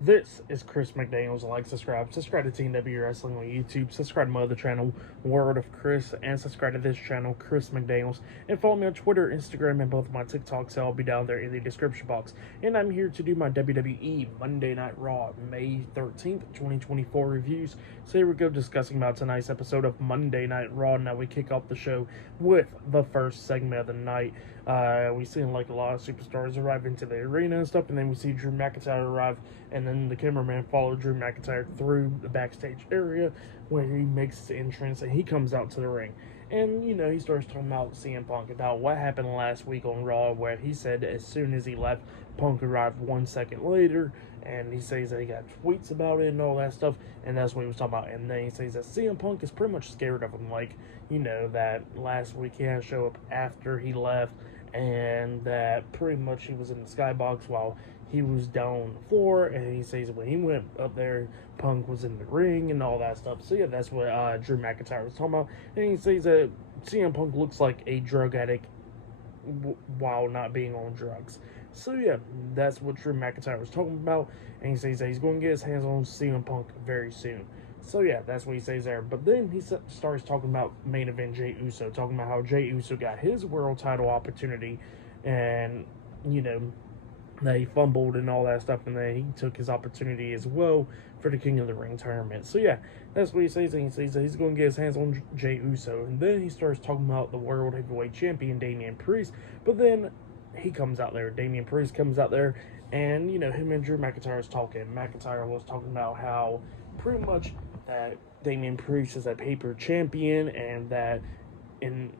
This is Chris McDaniels. Like, subscribe to Team W Wrestling on YouTube, subscribe to my other channel, World of Chris, and subscribe to this channel, Chris McDaniels, and follow me on Twitter, Instagram, and both of my TikToks. So I'll be down there in the description box. And I'm here to do my WWE Monday Night Raw, May 13th, 2024 reviews. So here we go, discussing about tonight's episode of Monday Night Raw. Now we kick off the show with the first segment of the night. We seen like a lot of superstars arrive into the arena and stuff, and then we see Drew McIntyre arrive, and then the cameraman followed Drew McIntyre through the backstage area where he makes his entrance and he comes out to the ring. And, you know, he starts talking about CM Punk, about what happened last week on Raw, where he said as soon as he left, Punk arrived 1 second later, and he says that he got tweets about it and all that stuff, and that's what he was talking about. And then he says that CM Punk is pretty much scared of him, like, you know, that last week he had to show up after he left, and that pretty much he was in the skybox while he was down on the floor. And he says when he went up there, Punk was in the ring and all that stuff. So yeah, that's what Drew McIntyre was talking about. And he says that CM Punk looks like a drug addict while not being on drugs. So yeah, that's what Drew McIntyre was talking about. And he says that he's going to get his hands on CM Punk very soon. So yeah, that's what he says there. But then he starts talking about main event Jey Uso, talking about how Jey Uso got his world title opportunity, and, you know, that he fumbled and all that stuff, and then he took his opportunity as well for the King of the Ring tournament. So yeah, that's what he says. And he says that he's going to get his hands on Jey Uso. And then he starts talking about the World Heavyweight Champion, Damian Priest. But then he comes out there, Damian Priest comes out there, and, you know, him and Drew McIntyre is talking. McIntyre was talking about how pretty much that Damian Priest is a paper champion, and that in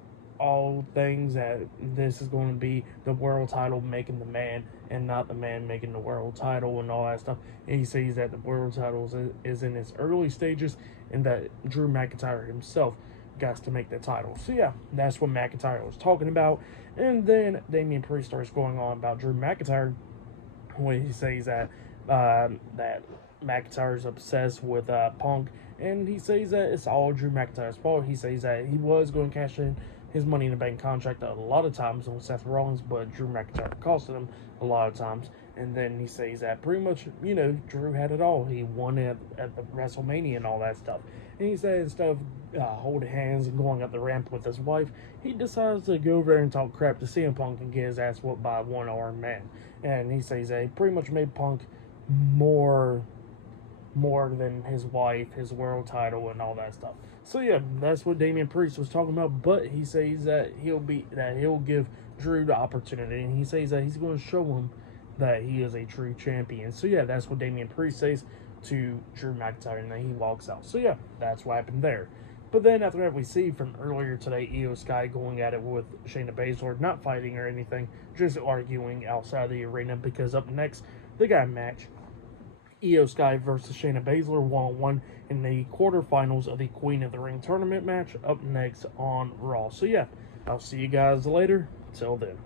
all things that this is going to be the world title making the man and not the man making the world title and all that stuff. And he says that the world title is in its early stages, and that Drew McIntyre himself got to make the title. So yeah, that's what McIntyre was talking about. And then Damian Priest starts going on about Drew McIntyre when he says that that McIntyre's obsessed with Punk, and he says that it's all Drew McIntyre's fault. He says that he was going to cash in his Money in the Bank contract a lot of times on Seth Rollins, but Drew McIntyre costed him a lot of times. And then he says that pretty much, you know, Drew had it all. He won at the WrestleMania and all that stuff. And he said instead of holding hands and going up the ramp with his wife, he decides to go over there and talk crap to CM Punk and get his ass whooped by a one-armed man. And he says that he pretty much made Punk more than his wife, his world title, and all that stuff. So yeah, that's what Damian Priest was talking about. But he says that he'll give Drew the opportunity, and he says that he's going to show him that he is a true champion. So yeah, that's what Damian Priest says to Drew McIntyre, and then he walks out. So yeah, that's what happened there. But then after that, we see from earlier today, Io Sky going at it with Shayna Baszler, not fighting or anything, just arguing outside the arena, because up next, they got a match. Io Sky versus Shayna Baszler 1-on-1 in the quarterfinals of the Queen of the Ring tournament match, up next on Raw. So yeah, I'll see you guys later. Till then.